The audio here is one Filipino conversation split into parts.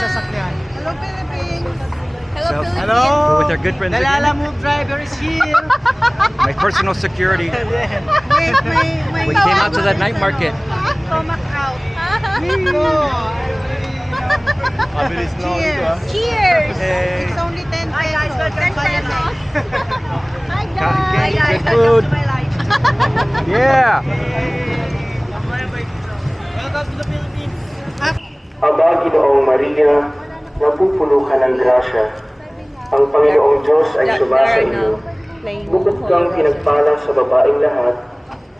sasakyan. Hello, Philippines! Hello, Philippines. Hello! We're with our good friends Dalala again. Move driver is here! My personal security. Wait, We came out to that night market. Stomach out. Mabilis lang Cheers. dito, ah. Cheers. Hey. It's only 10 pesos. Hi guys, welcome to my life. Hi Kain, guys, good welcome food. to my life. Yeah. Welcome to the Philippines! Aba, Ginoong Maria, napupuno ka ng grasya. Ang Panginoong Diyos ay sumasa iyo. Bukod kang pinagpala sa babaeng lahat,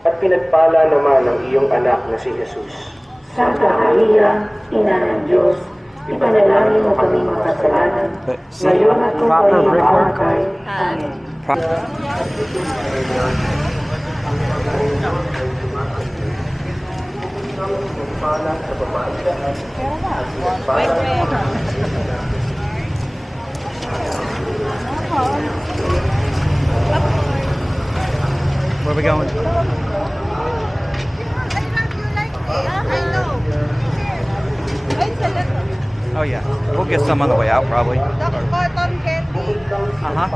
at pinagpala naman ang iyong anak na si Jesus. Santa Maria, Ina ng Diyos, ipanalangin mo kami makasalanan, But see, ngayon at kung proper kami brickwork. mamatay. Amen. Pinagpala sa babaeng lahat, at pinagpala Where are we going? I know. Oh yeah, we'll get some on the way out probably. The cotton candy. Uh-huh.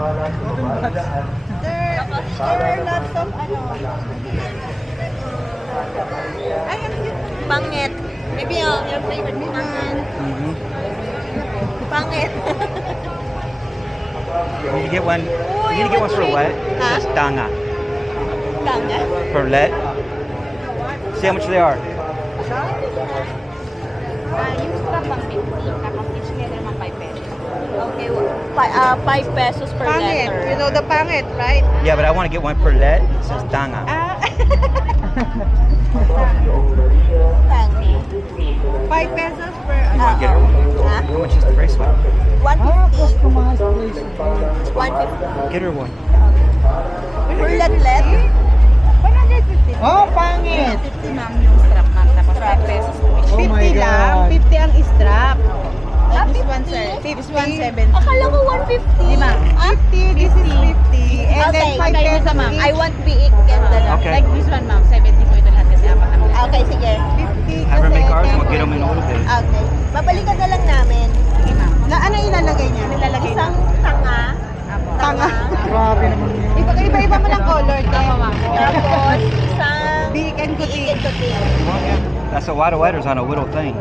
There are lots of Ay, ano yun? Pangit. Maybe your favorite pangit. Mm-hmm. Pangit. You need to get one. You need to get one for let. It says tanga. Tanga. For let. See how much they are. Yung strap pang 50, tapos each letter naman 5 pesos. Okay, 5 pesos per Pangit. letter. You know the pangit, right? Yeah, but I want to get one for let. It says tanga. Tanga. 5 pesos per You want to get her one? Ha? How much is the bracelet? 150. Customized place. 150. Get her one. Per let. 150. Oh, pangit! 50 ma'am yung strap ma'am, tapos 5 pesos po each. Oh my 50 lang. God. 50 ang strap. Ah, This one, 50? sir. This one, 50? 70. Akala ko 150. Di ba? Ah, 50, this is 50. And Okay, then 5 kayo pesos sa ma'am. each. I want biik ganda lang. Okay. Like this one ma'am, 70 po ito lahat kasi apat ang letter. Okay, sige. 50 Have her make ours. kasi We'll get them in a little bit. Okay. Babalikan na lang namin. Sige ma'am. Na ano ilalagay niya? Nilalagay Isang tanga. Apo. Tanga. Grabe naman yun. Iba-iba mo ng color, te. Tapos, isang Biik and biik kuting. and kuting. That's a lot of letters on a little thing.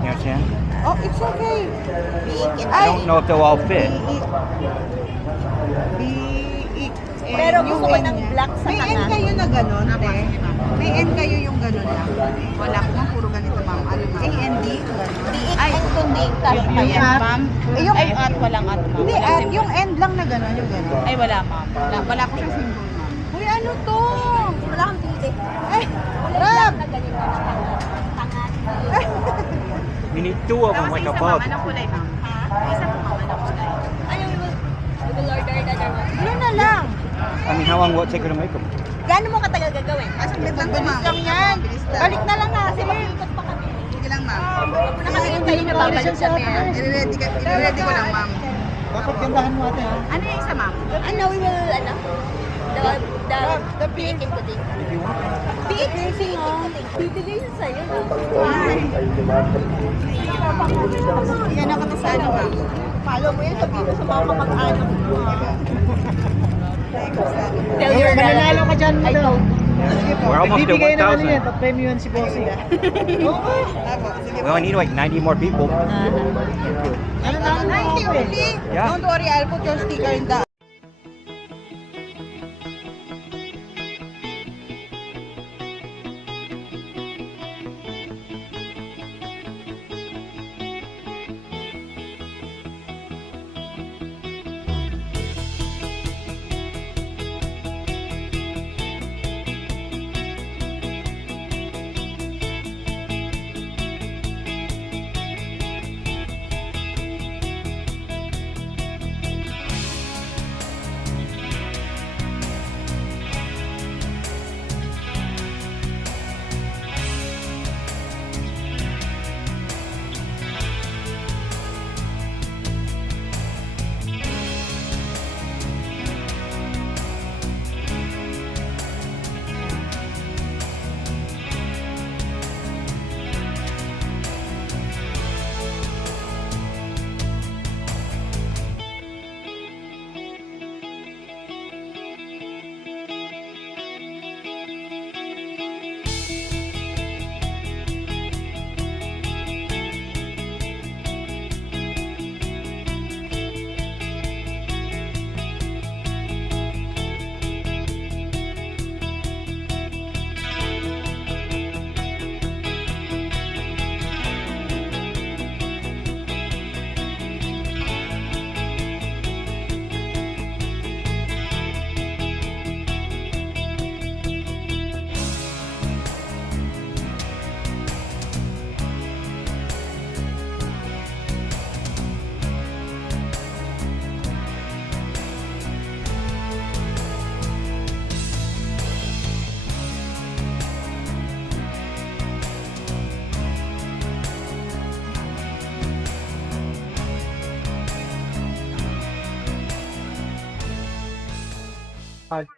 You understand? Oh, it's okay. Biik and I don't know if they'll all fit. Biik. Biik. And Pero gusto ko yung ng N niya. black sa May N tanga. kayo na gano'n, te? May N kayo yung gano'n lang. Wala ko ma'am, puro ganito ma'am. Ano ma'am? A and D? Biik and kuting. Cash pa Yung yan. at ma'am, Eh, yung- ay at walang at ma'am. Hindi, Walang at symbol. yung end lang na gano'n, yung gano'n. Ay wala ma'am. Wala ko siyang symbol ma'am. Uy, ano to? Wala kang biik. Ay, Wala Rob! na ganito na tanga. Tanga. You need two of them Tapos like isa a ma'am, bug. anong kulay ma'am? Ha? Isa po ma'am, anong kulay? Ano we will order another one. Yun na lang. I mean, how long will it take her to make them? Gaano mo katagal gagawin? Saglit lang po, ma'am. lang yan. Balik na lang natin. Ikot pa kami. Sige lang, ma'am. Huwag mo na kami hintayin na babalik sa fair. I-ready ko lang, ma'am. Dapat gandahan mo ate ha. Ano yung isa ma'am? Ano, we will, ano? The biik and kuting. Biik and kuting. Bibigay yun sa'yo. no? Yan ako sa ano, ma'am. Follow mo yan, sabihin mo sa mga kamag-anak mo. Tell Ay, your mananalo ka dyan, I madam. told. Sige po. We're almost at Bibigay naman yan. 1,000. Pag-premyo yan si Bossy. Apo, sige We po. only need like 90 more people. Ano na? 90 only. Yeah. Don't worry, I'll put your sticker in the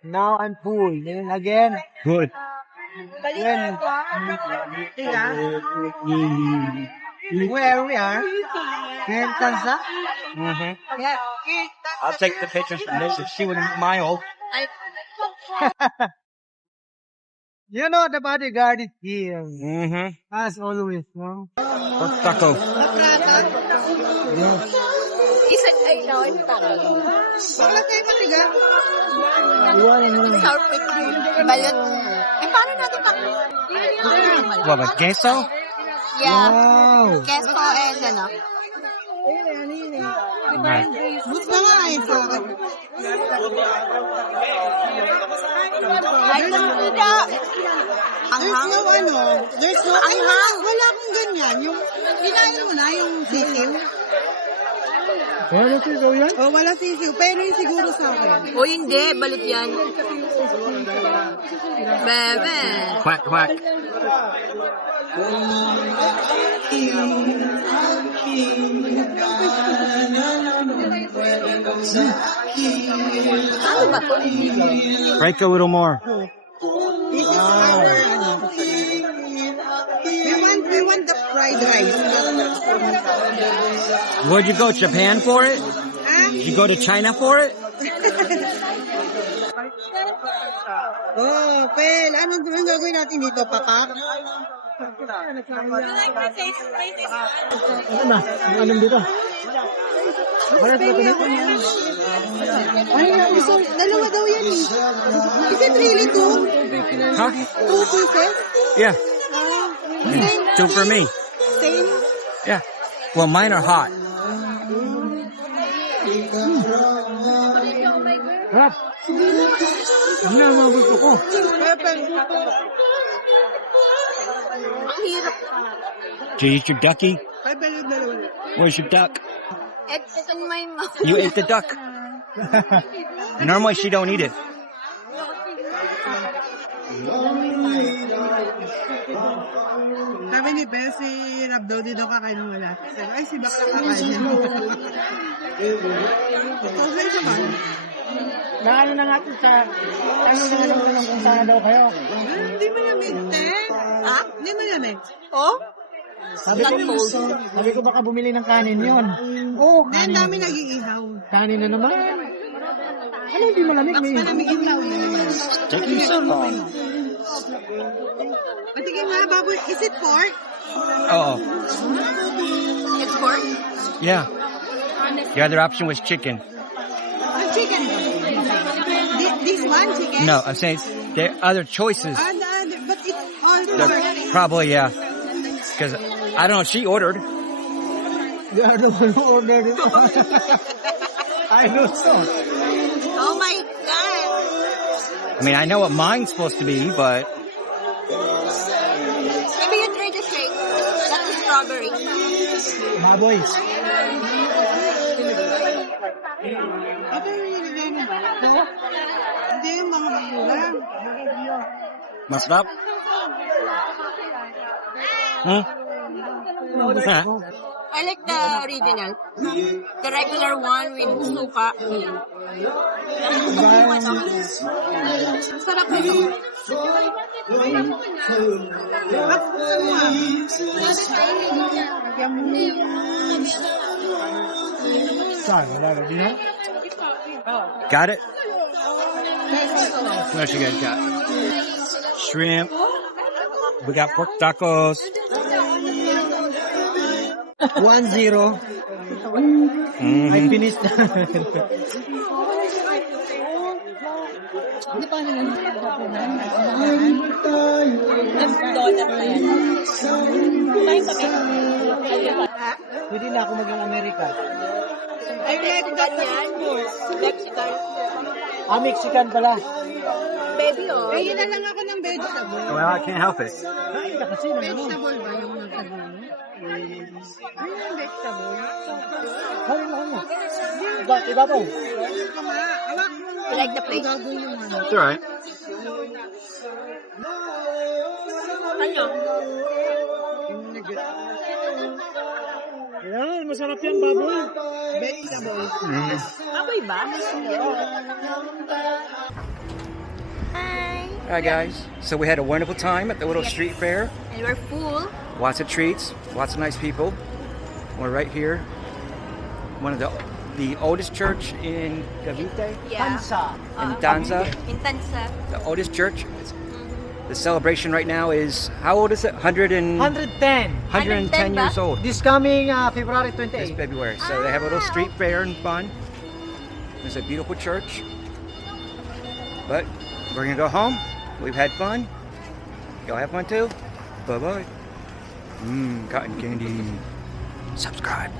Now I'm full. Then again. Good. When, where we are? In Kansas? Mm-hmm. I'll take the pictures from this and see what my old. You know the bodyguard is here. Mm-hmm. As always, no? Pork taco. Isa, ay, no, ito tayo. Wala tayo matiga. Iwanan mo lang. Sour quick. Balot. Eh, paano natin takbo? What, with queso? Yeah. Wow. Queso and ano? Right. Bus na nga eh sa akin. Ay, hindi. Anghang. There's no, anghang. Wala akong ganyan. Yung, kinain mo na yung sisiw. Wala sigaw yan? O, wala sisiw. Pero yung siguro sa akin. O hindi, balot yan. Bebe. Quack, quack. Ano ba to? Break a little more. This is our, we want the fried rice. Where'd you go? Japan for it? Ah? Did you go to China for it? Oh, Pel, anong gagawin natin dito, papak? Ano na? Anong dito? Wala sa ito nito? Ay, gusto, dalawa daw yan eh. Is it really two? Huh? 2 pieces? Yeah. Same, Two for me. same. Yeah. Well, mine are hot. Harap! Ano na mga gusto ko? Ang hirap. Did you eat your ducky? Ay, dalawa. Where's your duck? It's in my mouth. You ate the duck. Normally she don't eat it. Sabi ni Bel, si Rab daw dito kakain ng wala. Ay, si Bak kakain niya. Okay naman. Naano na nga ito sa... Ano na nga naman kung sana daw kayo? Hindi mo lamig, te. Ha? Hindi mo lamig. Oh? Sabi ko baka bumili ng kanin yun. Oo, Ay, ang dami nag-iihaw. kanin na naman. Ano hindi malamig? May... Malamigin daw. Taking so long. Patigin nga, baboy. Is it pork? Oh. It's pork? Yeah. The other option was chicken. Chicken. This one, chicken? No, I'm saying there are other choices. But it's all They're pork. probably, yeah. Because I don't know, she ordered. They are the one who ordered it. I know so. Oh my God. I mean, I know what mine's supposed to be, but Maybe you try the shake. That's the strawberry. Baboy. Ito yung nilagay. Hindi yung mga basura. masarap. Hmm? I like the original. The regular one with suka. Sarap nito. Saan? Wala na din yan? Got it? What else you guys got? Shrimp. We got pork tacos. 1-0. Mhm. I finished. Pwede na ako maging Amerika. I like that. Mexican. Mexican pala. Baby, oh. Kaya na lang ako ng vegetable. Well, I can't help it. Kain ka kasi naman. Vegetable ba yung nagsasabi? Ano yung vegetable? Kain mo ano? Iba po. Awak mo. You like the place? Gagawin yung ano. It's alright. Ano? Yan, masarap yan, baboy. Vegetable. Amoy ba? Alright guys, so we had a wonderful time at the little street fair. And we're full. Lots of treats, lots of nice people. We're right here. One of the oldest church in Cavite. Yeah. In Tanza. In Tanza. The oldest church. The celebration right now is, how old is it? 110 110 years ba? old. This coming February This 28. February. So they have a little street fair and fun. It's a beautiful church. But we're gonna go home. We've had fun. Y'all have fun too. Bye bye. Cotton candy. Subscribe.